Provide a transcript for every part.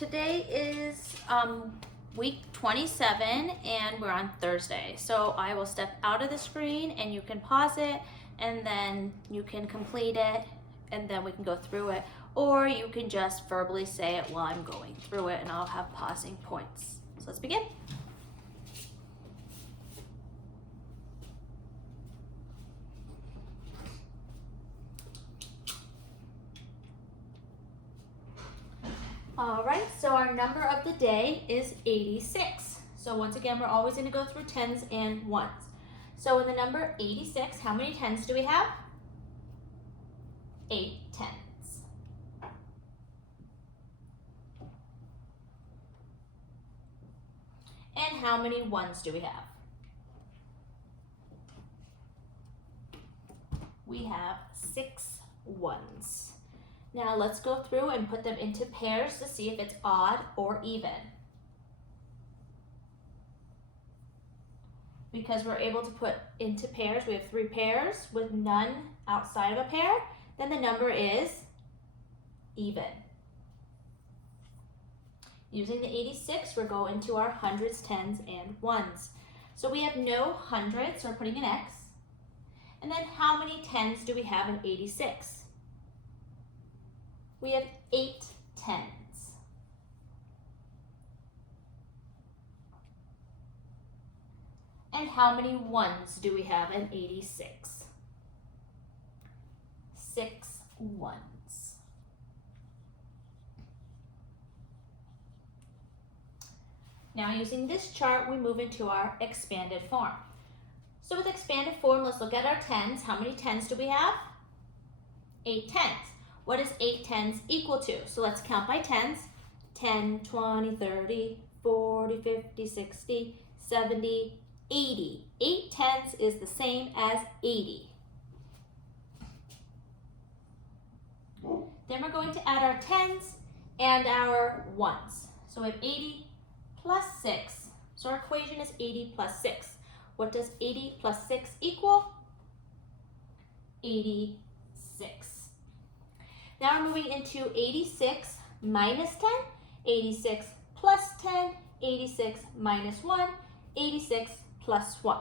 Today is week 27 and we're on Thursday. So I will step out of the screen and you can pause it and then you can complete it and then we can go through it. Or you can just verbally say it while I'm going through it and I'll have pausing points. So let's begin. All right, so our number of the day is 86. So once again, we're always going to go through tens and ones. So in the number 86, how many tens do we have? 8 tens. And how many ones do we have? We have 6 ones. Now let's go through and put them into pairs to see if it's odd or even. Because we're able to put into pairs, we have 3 pairs with none outside of a pair, then the number is even. Using the 86, we're going to our hundreds, tens, and ones. So we have no hundreds, so we're putting an X. And then how many tens do we have in 86? We have 8 tens. And how many ones do we have in 86? 6 ones. Now using this chart, we move into our expanded form. So with expanded form, let's look at our tens. How many tens do we have? 8 tens. What is 8 tens equal to? So let's count by tens. 10, 20, 30, 40, 50, 60, 70, 80. 8 tens is the same as 80. Then we're going to add our tens and our ones. So we have 80 plus 6. So our equation is 80 plus 6. What does 80 plus 6 equal? 86. Now we're moving into 86 minus 10, 86 plus 10, 86 minus 1, 86 plus 1.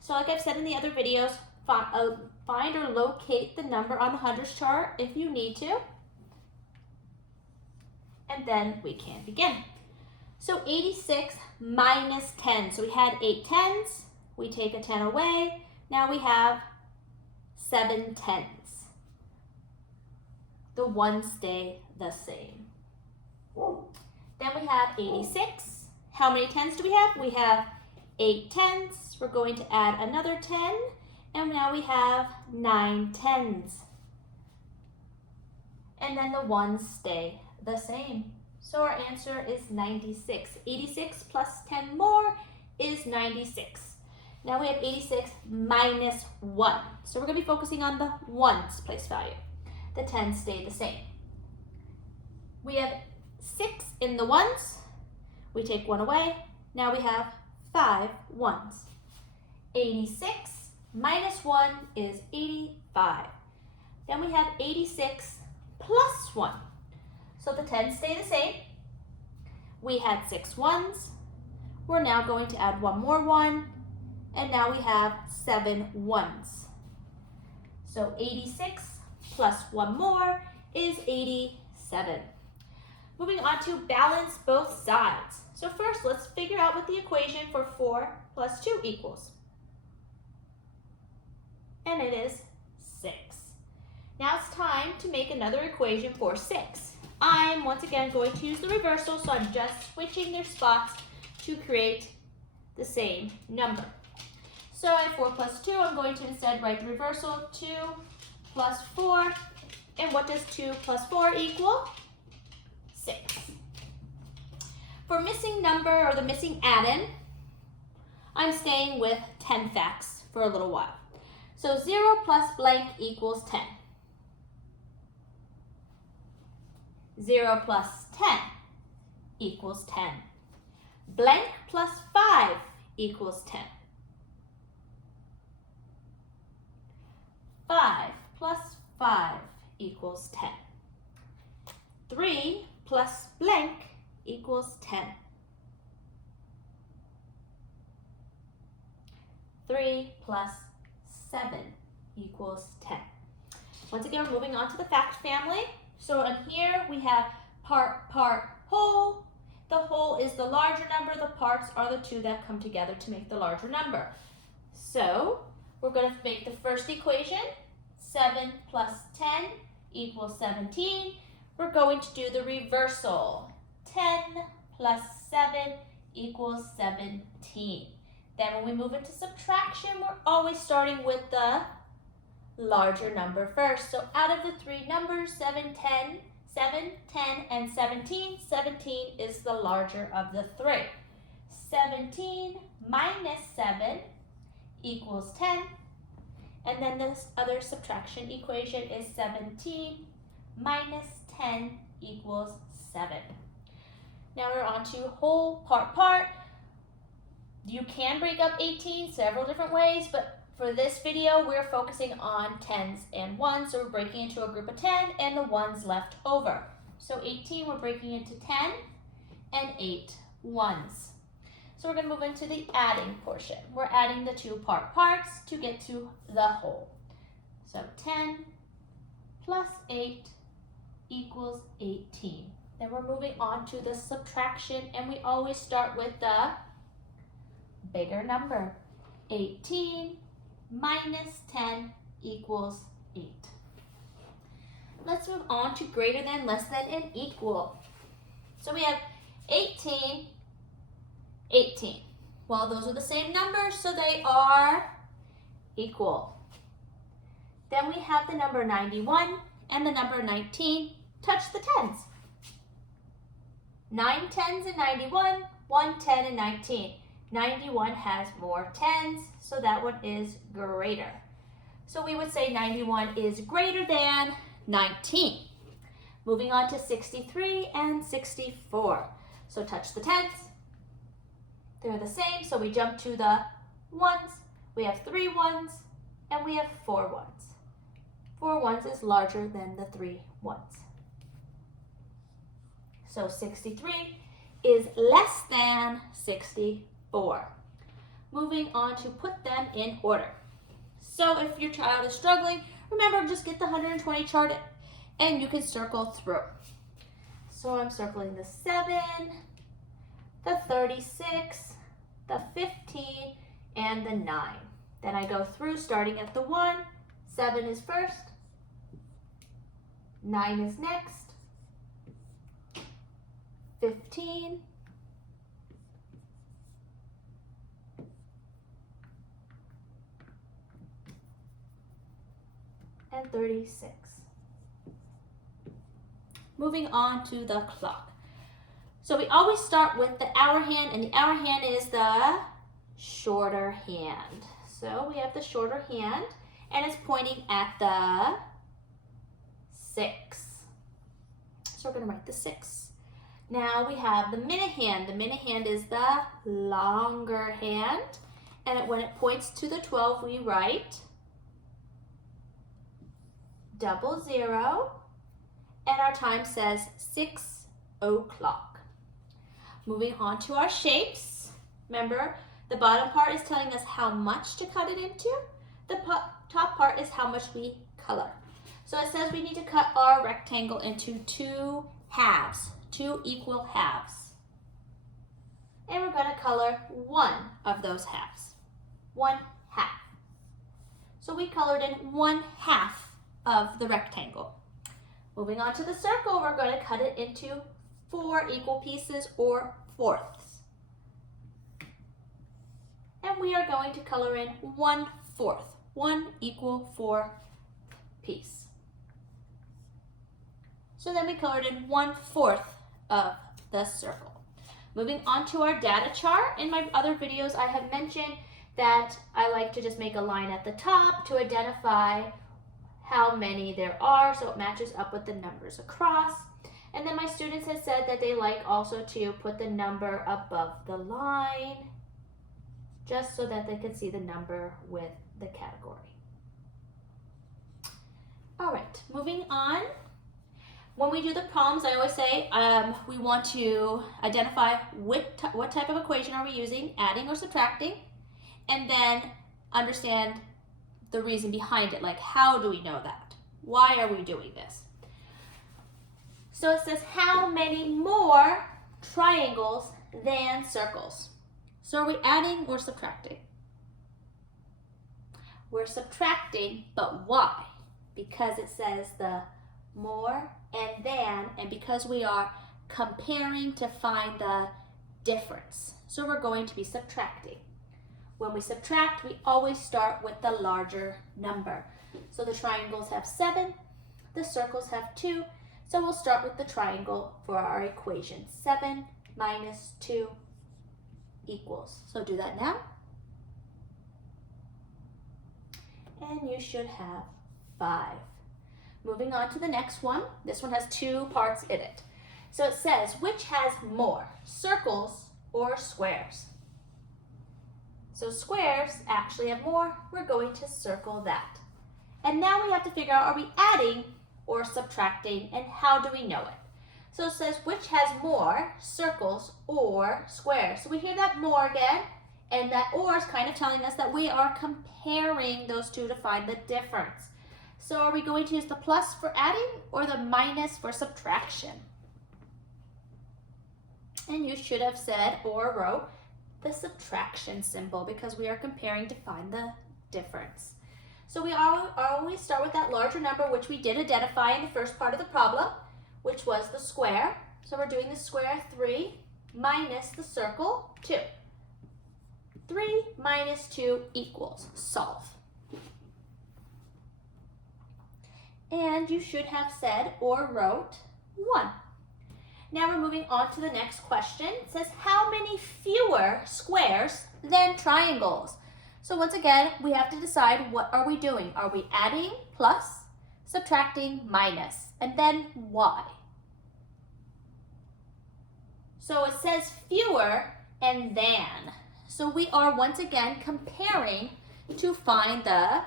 So like I've said in the other videos, find or locate the number on the hundreds chart if you need to. And then we can begin. So 86 minus 10. So we had 8 tens. We take a 10 away. Now we have 7 tens. The ones stay the same. Then we have 86. How many tens do we have? We have 8 tens. We're going to add another 10. And now we have 9 tens. And then the ones stay the same. So our answer is 96. 86 plus 10 more is 96. Now we have 86 minus 1. So we're going to be focusing on the ones place value. The tens stay the same. We have 6 in the ones. We take 1 away. Now we have 5 ones. 86 minus 1 is 85. Then we have 86 plus 1. So the tens stay the same. We had 6 ones. We're now going to add 1 more 1. And now we have 7 ones. So 86 plus 1 more is 87. Moving on to balance both sides. So first, let's figure out what the equation for 4 plus 2 equals. And it is 6. Now it's time to make another equation for 6. I'm once again going to use the reversal, so I'm just switching their spots to create the same number. So I have 4 plus 2, I'm going to instead write the reversal, 2 plus 4, and what does 2 plus 4 equal? 6. For missing number or the missing add-in, I'm staying with 10 facts for a little while. So 0 plus blank equals 10. 0 plus 10 equals 10. Blank plus 5 equals 10. 5 plus 5 equals 10. 3 plus blank equals 10. 3 plus 7 equals 10. Once again, we're moving on to the fact family. So in here we have part, part, whole. The whole is the larger number. The parts are the two that come together to make the larger number. So we're going to make the first equation. 7 plus 10 equals 17. We're going to do the reversal. 10 plus 7 equals 17. Then when we move into subtraction, we're always starting with the larger number first. So out of the three numbers, 7, 10, and 17, 17 is the larger of the three. 17 minus 7 equals 10. And then this other subtraction equation is 17 minus 10 equals 7. Now we're on to whole, part, part. You can break up 18 several different ways, but for this video, we're focusing on tens and ones. So we're breaking into a group of 10 and the ones left over. So 18, we're breaking into 10 and 8 ones. So we're going to move into the adding portion. We're adding the two parts to get to the whole. So 10 plus 8 equals 18. Then we're moving on to the subtraction, and we always start with the bigger number. 18 minus 10 equals 8. Let's move on to greater than, less than, and equal. So we have 18, 18. Well, those are the same numbers, so they are equal. Then we have the number 91 and the number 19. Touch the tens. 9 tens and 91, 1 10 and 19. 91 has more tens, so that one is greater. So we would say 91 is greater than 19. Moving on to 63 and 64. So touch the tens. They're the same, so we jump to the ones. We have 3 ones and we have 4 ones. 4 ones is larger than the 3 ones. So 63 is less than 64. Moving on to put them in order. So if your child is struggling, remember, just get the 120 chart and you can circle through. So I'm circling the 7, the 36, the 15, and the 9. Then I go through starting at the 1. 7 is first. 9 is next. 15. And 36. Moving on to the clock. So we always start with the hour hand, and the hour hand is the shorter hand. So we have the shorter hand, and it's pointing at the 6. So we're going to write the 6. Now we have the minute hand. The minute hand is the longer hand, and when it points to the 12, we write 00, and our time says 6 o'clock. Moving on to our shapes. Remember, the bottom part is telling us how much to cut it into. The top part is how much we color. So it says we need to cut our rectangle into 2 halves, 2 equal halves. And we're going to color one of those halves, 1 half. So we colored in 1 half of the rectangle. Moving on to the circle, we're going to cut it into 4 equal pieces or fourths. And we are going to color in 1/4, 1 equal 4 piece. So then we colored in 1/4 of the circle. Moving on to our data chart. In my other videos, I have mentioned that I like to just make a line at the top to identify how many there are, so it matches up with the numbers across. And then my students have said that they like also to put the number above the line, just so that they can see the number with the category. All right, moving on. when we do the problems, I always say we want to identify what type of equation are we using, adding or subtracting, and then understand the reason behind it, like how do we know that? Why are we doing this? So it says how many more triangles than circles? So are we adding or subtracting? We're subtracting, but why? Because it says the more and than, and because we are comparing to find the difference. So we're going to be subtracting. When we subtract, we always start with the larger number. So the triangles have 7, the circles have 2, so we'll start with the triangle for our equation. 7 minus 2 equals. So do that now. And you should have 5. Moving on to the next one. This one has 2 parts in it. So it says, which has more, circles or squares? So squares actually have more. We're going to circle that. And now we have to figure out, are we adding or subtracting, and how do we know it? So it says, which has more, circles or squares? So we hear that more again, and that or is kind of telling us that we are comparing those two to find the difference. So are we going to use the plus for adding or the minus for subtraction? And you should have said or wrote the subtraction symbol because we are comparing to find the difference. So we always start with that larger number, which we did identify in the first part of the problem, which was the square. So we're doing the square 3 minus the circle 2. 3 minus 2 equals, solve. And you should have said or wrote 1. Now we're moving on to the next question. It says, how many fewer squares than triangles? So once again, we have to decide, what are we doing? Are we adding, plus, subtracting, minus, and then why? So it says fewer and than. So we are once again comparing to find the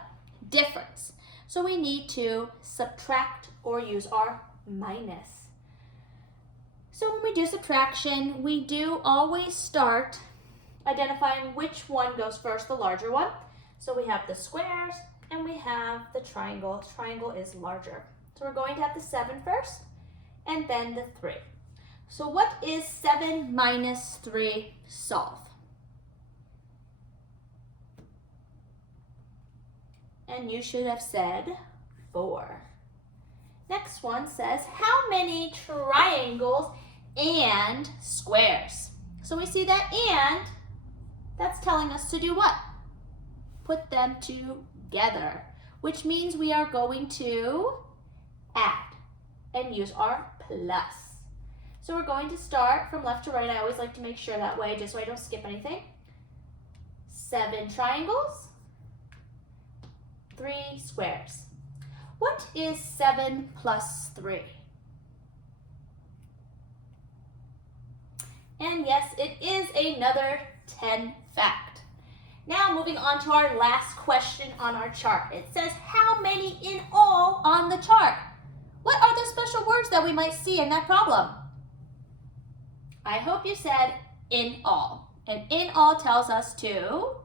difference. So we need to subtract or use our minus. So when we do subtraction, we do always start identifying which one goes first, the larger one. So we have the squares and we have the triangle. Triangle is larger. So we're going to have the 7 first and then the 3. So what is 7 minus 3? Solve. And you should have said 4. Next one says, how many triangles and squares? So we see that and, that's telling us to do what? Put them together, which means we are going to add and use our plus. So we're going to start from left to right. I always like to make sure that way, just so I don't skip anything. 7 triangles, 3 squares. What is 7 plus 3? And yes, it is another 10 fact. Now moving on to our last question on our chart. It says, how many in all on the chart? What are the special words that we might see in that problem? I hope you said in all. And in all tells us to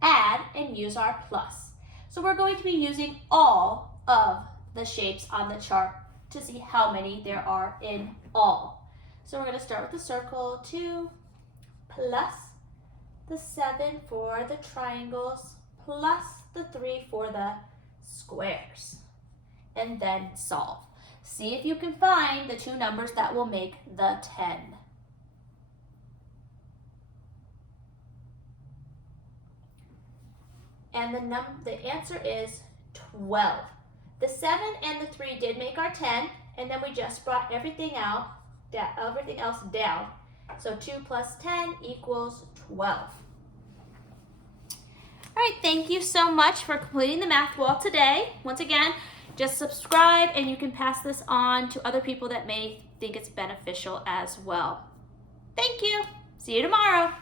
add and use our plus. So we're going to be using all of the shapes on the chart to see how many there are in all. So we're going to start with the circle 2 plus the 7 for the triangles plus the 3 for the squares. And then solve. See if you can find the 2 numbers that will make the 10. And the answer is 12. The 7 and the 3 did make our 10, and then we just brought everything else down. So 2 plus 10 equals 12. All right, thank you so much for completing the math wall today. Once again, just subscribe and you can pass this on to other people that may think it's beneficial as well. Thank you. See you tomorrow.